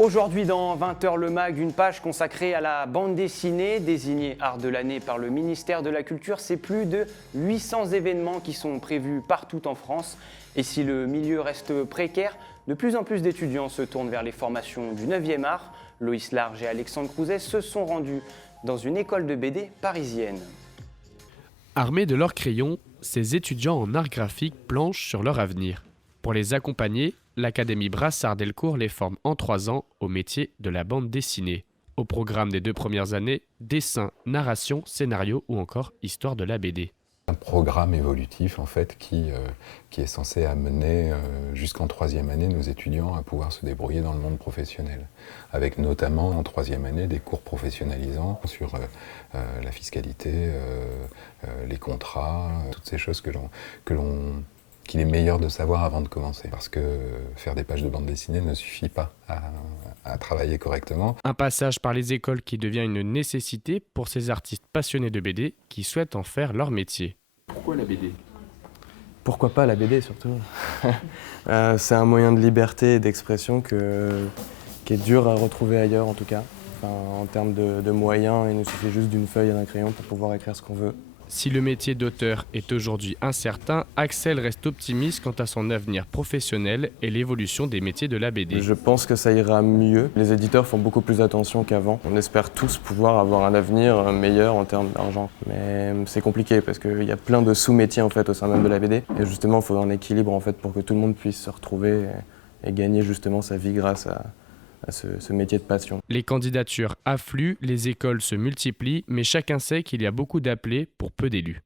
Aujourd'hui dans 20h le Mag, une page consacrée à la bande dessinée, désignée art de l'année par le ministère de la Culture. C'est plus de 800 événements qui sont prévus partout en France. Et si le milieu reste précaire, de plus en plus d'étudiants se tournent vers les formations du 9e art. Loïs Large et Alexandre Crouzet se sont rendus dans une école de BD parisienne. Armés de leurs crayons, ces étudiants en art graphique planchent sur leur avenir. Pour les accompagner, l'Académie Brassard-Delcourt les forme en 3 ans au métier de la bande dessinée. Au programme des 2 premières années, dessin, narration, scénario ou encore histoire de la BD. Un programme évolutif en fait qui est censé amener jusqu'en 3e année nos étudiants à pouvoir se débrouiller dans le monde professionnel, avec notamment en 3e année des cours professionnalisants sur la fiscalité, les contrats, toutes ces choses qu'il est meilleur de savoir avant de commencer. Parce que faire des pages de bande dessinée ne suffit pas à travailler correctement. Un passage par les écoles qui devient une nécessité pour ces artistes passionnés de BD qui souhaitent en faire leur métier. Pourquoi la BD ? Pourquoi pas la BD surtout. C'est un moyen de liberté et d'expression qui est dur à retrouver ailleurs en tout cas. En termes de moyens, il nous suffit juste d'une feuille et d'un crayon pour pouvoir écrire ce qu'on veut. Si le métier d'auteur est aujourd'hui incertain, Axel reste optimiste quant à son avenir professionnel et l'évolution des métiers de la BD. Je pense que ça ira mieux. Les éditeurs font beaucoup plus attention qu'avant. On espère tous pouvoir avoir un avenir meilleur en termes d'argent. Mais c'est compliqué parce qu'il y a plein de sous-métiers en fait, au sein même de la BD. Et justement, il faut un équilibre en fait, pour que tout le monde puisse se retrouver et gagner justement sa vie grâce à ce métier de passion. Les candidatures affluent, les écoles se multiplient, mais chacun sait qu'il y a beaucoup d'appelés pour peu d'élus.